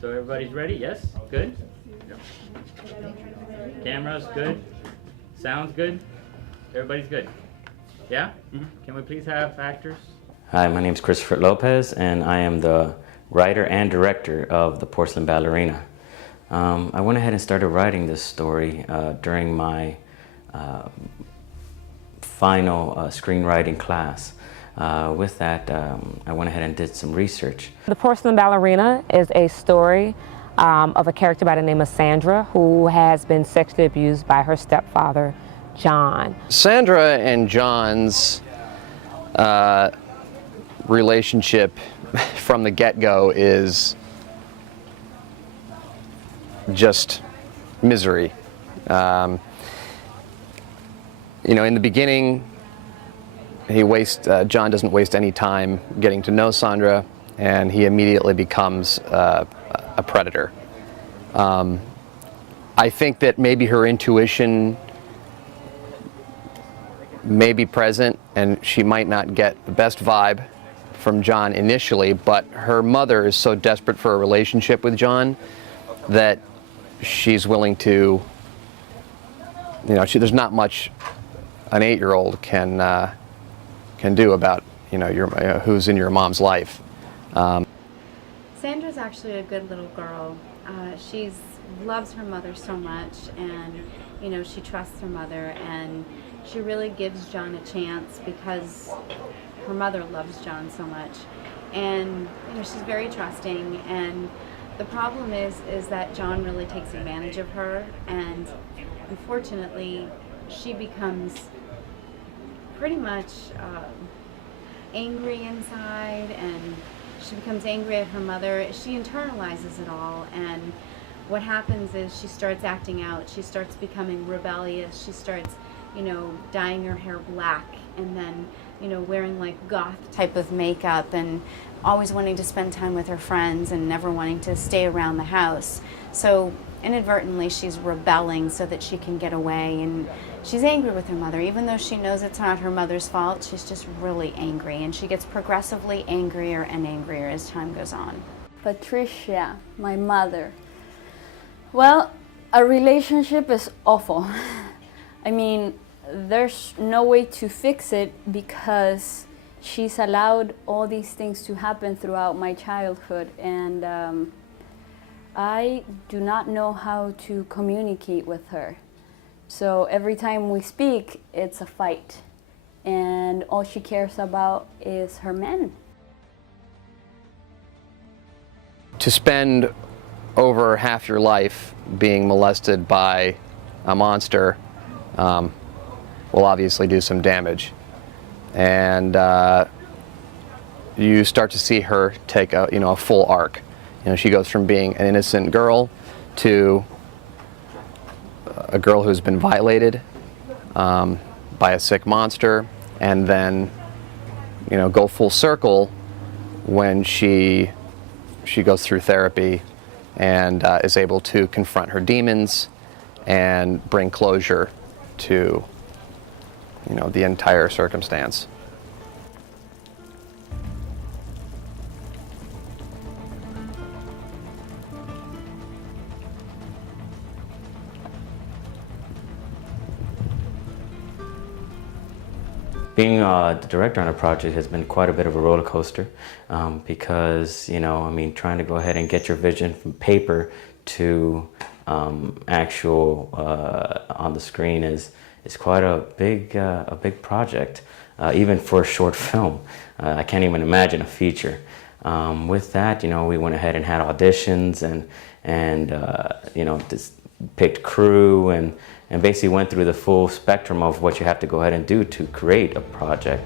So everybody's ready? Yes? Good? Cameras good? Sounds good? Everybody's good? Yeah? Can we please have actors? Hi, my name is Christopher Lopez, and I am the writer and director of The Porcelain Ballerina. I went ahead and started writing this story during my final screenwriting class. With that, I went ahead and did some research. The Porcelain Ballerina is a story of a character by the name of Sandra, who has been sexually abused by her stepfather, John. Sandra and John's relationship from the get-go is just misery. You know, in the beginning, John doesn't waste any time getting to know Sandra, and he immediately becomes a predator. I think that maybe her intuition may be present, and she might not get the best vibe from John initially, but her mother is so desperate for a relationship with John that she's willing to, you know, there's not much an 8-year-old can do about, you know, who's in your mom's life. Sandra's actually a good little girl. She loves her mother so much, and you know, she trusts her mother, and she really gives John a chance because her mother loves John so much, and you know, she's very trusting. And the problem is that John really takes advantage of her, and unfortunately, she becomes pretty much angry inside, and she becomes angry at her mother. She internalizes it all, and what happens is she starts acting out. She starts becoming rebellious. She starts, you know, dyeing her hair black, and then, you know, wearing like goth type of makeup, and always wanting to spend time with her friends and never wanting to stay around the house. So inadvertently she's rebelling so that she can get away, and she's angry with her mother. Even though she knows it's not her mother's fault, she's just really angry, and she gets progressively angrier and angrier as time goes on. Patricia, my mother. Well, a relationship is awful. I mean, there's no way to fix it because she's allowed all these things to happen throughout my childhood, and I do not know how to communicate with her. So every time we speak, it's a fight, and all she cares about is her men. To spend over half your life being molested by a monster will obviously do some damage. And you start to see her take a full arc. You know, she goes from being an innocent girl to a girl who's been violated by a sick monster, and then, you know, go full circle when she goes through therapy and is able to confront her demons and bring closure to, you know, the entire circumstance. Being the director on a project has been quite a bit of a roller coaster because, you know, I mean, trying to go ahead and get your vision from paper to actual on the screen is quite a big project, even for a short film. I can't even imagine a feature. With that, you know, we went ahead and had auditions and you know, just picked crew and basically went through the full spectrum of what you have to go ahead and do to create a project.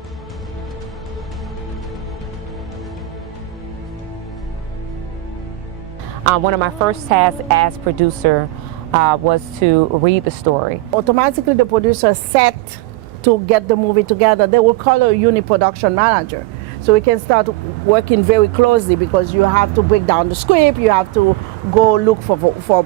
One of my first tasks as producer was to read the story. Automatically the producer set to get the movie together. They will call a unit production manager. So we can start working very closely because you have to break down the script, you have to go look for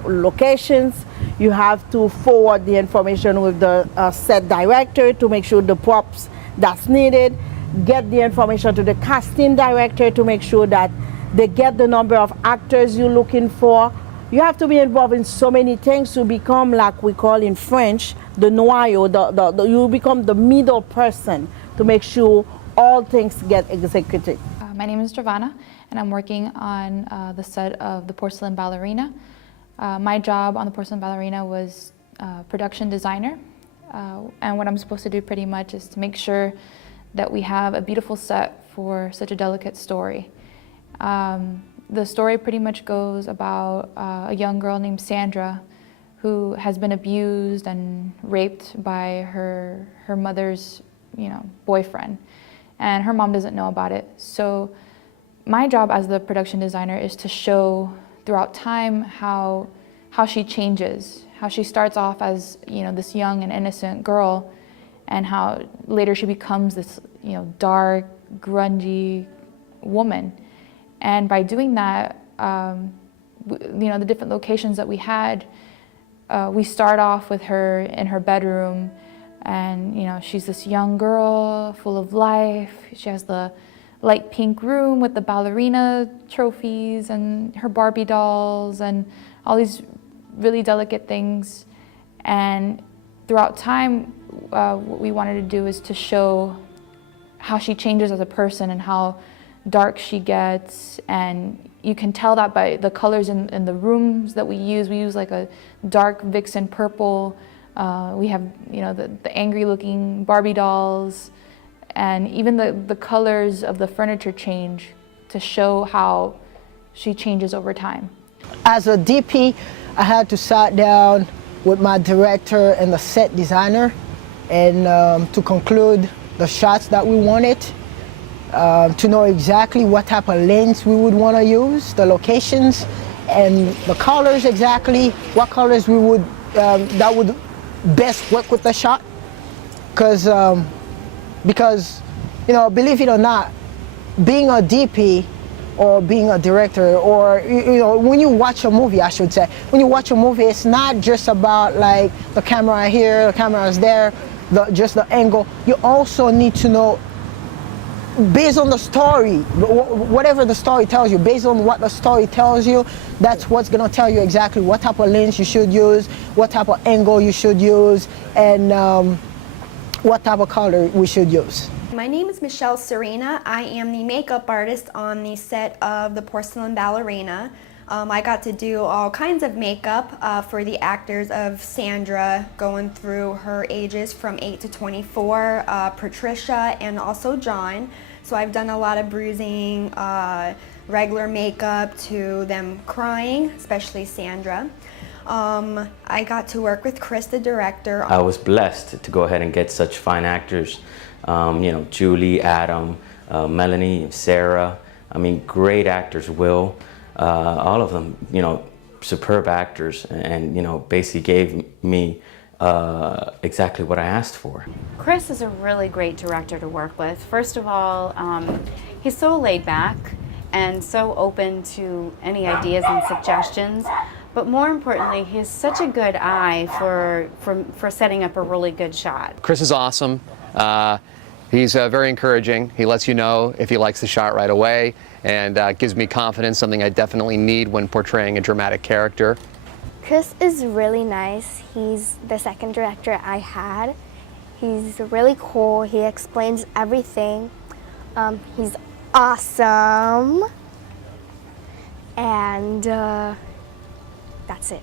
locations, you have to forward the information with the set director to make sure the props that's needed, get the information to the casting director to make sure that They get the number of actors you're looking for. You have to be involved in so many things to become, like we call in French, the noyau. You become the middle person to make sure all things get executed. My name is Giovanna, and I'm working on the set of The Porcelain Ballerina. My job on The Porcelain Ballerina was production designer, and what I'm supposed to do pretty much is to make sure that we have a beautiful set for such a delicate story. The story pretty much goes about a young girl named Sandra who has been abused and raped by her mother's boyfriend, and her mom doesn't know about it. So my job as the production designer is to show throughout time how she changes, how she starts off as this young and innocent girl, and how later she becomes this dark, grungy woman. And by doing that, the different locations that we had, we start off with her in her bedroom, and she's this young girl full of life. She has the light pink room with the ballerina trophies and her Barbie dolls and all these really delicate things. And throughout time, what we wanted to do is to show how she changes as a person and how dark she gets. And you can tell that by the colors in the rooms that we use. We use like a dark vixen purple. We have the angry looking Barbie dolls, and even the colors of the furniture change to show how she changes over time. As a DP, I had to sit down with my director and the set designer and to conclude the shots that we wanted, to know exactly what type of lens we would want to use, the locations, and the colors exactly, what colors we would, that would best work with the shot. Because believe it or not, being a DP or being a director, or when you watch a movie, I should say, when you watch a movie, it's not just about like the camera here, the camera is there, just the angle. You also need to know, based on the story, whatever the story tells you, based on what the story tells you, that's what's gonna tell you exactly what type of lens you should use, what type of angle you should use, and what type of color we should use. My name is Michelle Serena. I am the makeup artist on the set of The Porcelain Ballerina. I got to do all kinds of makeup for the actors of Sandra, going through her ages from 8 to 24, Patricia, and also John. So I've done a lot of bruising, regular makeup to them crying, especially Sandra. I got to work with Chris, the director. I was blessed to go ahead and get such fine actors, Julie, Adam, Melanie, Sarah. I mean, great actors, Will. All of them, superb actors, and basically gave me exactly what I asked for. Chris is a really great director to work with. First of all, he's so laid back and so open to any ideas and suggestions. But more importantly, he has such a good eye for setting up a really good shot. Chris is awesome. He's very encouraging. He lets you know if he likes the shot right away, and gives me confidence, something I definitely need when portraying a dramatic character. Chris is really nice. He's the second director I had. He's really cool. He explains everything. He's awesome. And that's it.